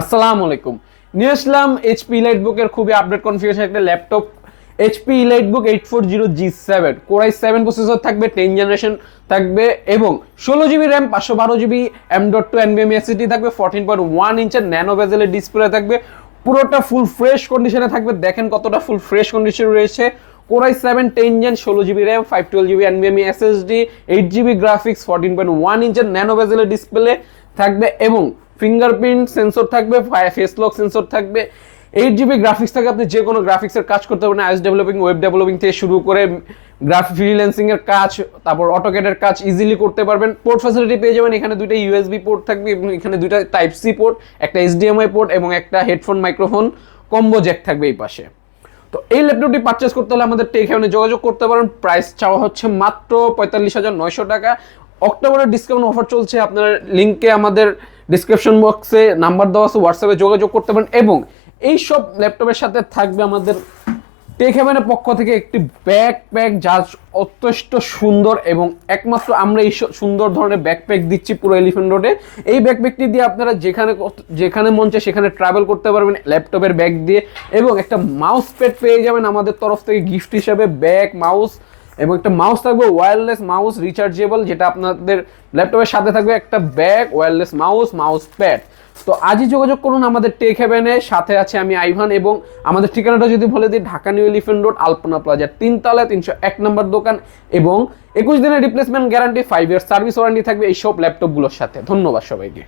আসসালামু আলাইকুম। নিয়ে আসলাম এইচপি ইলাইটবুকের খুবই আপডেট কনফিগারেশন একটা laptop, HP 840G7 core i7 processor থাকবে, 10 জেনারেশন থাকবে এবং 16 GB RAM, 512 GB M.2 NVMe SSD থাকবে, 14.1 ইঞ্চের ন্যানো বেজেলের ডিসপ্লে থাকবে, পুরোটা ফুল ফ্রেশ কন্ডিশনে থাকবে। দেখেন কতটা ফুল ফ্রেশ কন্ডিশন রয়েছে। Core i7 10 gen, 16 GB RAM, 512 GB NVMe SSD, 8 GB graphics, 14.1 ইঞ্চের ন্যানো বেজেলের ডিসপ্লে থাকবে এবং ফিঙ্গারপ্রিন্ট সেন্সর থাকবে, ফেস লক সেন্সর থাকবে, 8 জিবি গ্রাফিক্স থাকে। আপনি যে কোনো গ্রাফিক্সের কাজ করতে পারবেন, আইএস ডেভেলপিং, ওয়েব ডেভেলপিং থেকে শুরু করে ফ্রিল্যান্সিং এর কাজ, তারপর অটোক্যাডের কাজ ইজিলি করতে পারবেন। পোর্ট ফ্যাসিলিটি পেয়ে যাবেন, এখানে দুইটা ইউএসবি পোর্ট থাকবে এবং এখানে দুইটা টাইপ সি পোর্ট, একটা এইচডিএমআই পোর্ট এবং একটা হেডফোন মাইক্রোফোন কম্বো জ্যাক থাকবে এই পাশে। তো এই ল্যাপটপটি পারচেস করতে হলে আমাদের টেক হেভেনে যোগাযোগ করতে পারেন। প্রাইস চাওয়া হচ্ছে মাত্র 45,900 টাকা। অক্টোবরের ডিসকাউন্ট অফার চলছে, আপনার লিঙ্কে আমাদের ডিসক্রিপশন বক্সে নাম্বার দেওয়া আছে, হোয়াটসঅ্যাপে যোগাযোগ করতে পারেন। এবং এই সব ল্যাপটপের সাথে থাকবে আমাদের টেক হেভেনের পক্ষ থেকে একটি ব্যাকপ্যাক, যা যথেষ্ট সুন্দর এবং একমাত্র আমরা এই সুন্দর ধরনের ব্যাকপ্যাক দিচ্ছি পুরো এলিফ্যান্ট রোডে। এই ব্যাকপ্যাকটি দিয়ে আপনারা যেখানে যেখানে মন চায় সেখানে ট্রাভেল করতে পারবেন ল্যাপটপের ব্যাগ দিয়ে, এবং একটা মাউস প্যাড পেয়ে যাবেন আমাদের তরফ থেকে গিফট হিসাবে, ব্যাগ, মাউস এবং একটা মাউস থাকবে, ওয়্যারলেস মাউস রিচার্জেবল, যেটা আপনাদের ল্যাপটপের সাথে থাকবে। একটা bag, wireless mouse, mouse pad. তো আজই যোগাযোগ করুন আমাদের টেক হেভেনে। সাথে আছে আমি আইভান, এবং আমাদের ঠিকানাটা যদি বলে দিই, ঢাকা নিউ এলিফ্যান্ট রোড, আলপনা প্লাজার 3 তলায় 301 নম্বর দোকান, এবং 21 দিনের replacement guarantee, 5 year service warranty থাকবে এই সব ল্যাপটপগুলোর সাথে। ধন্যবাদ সবাইকে।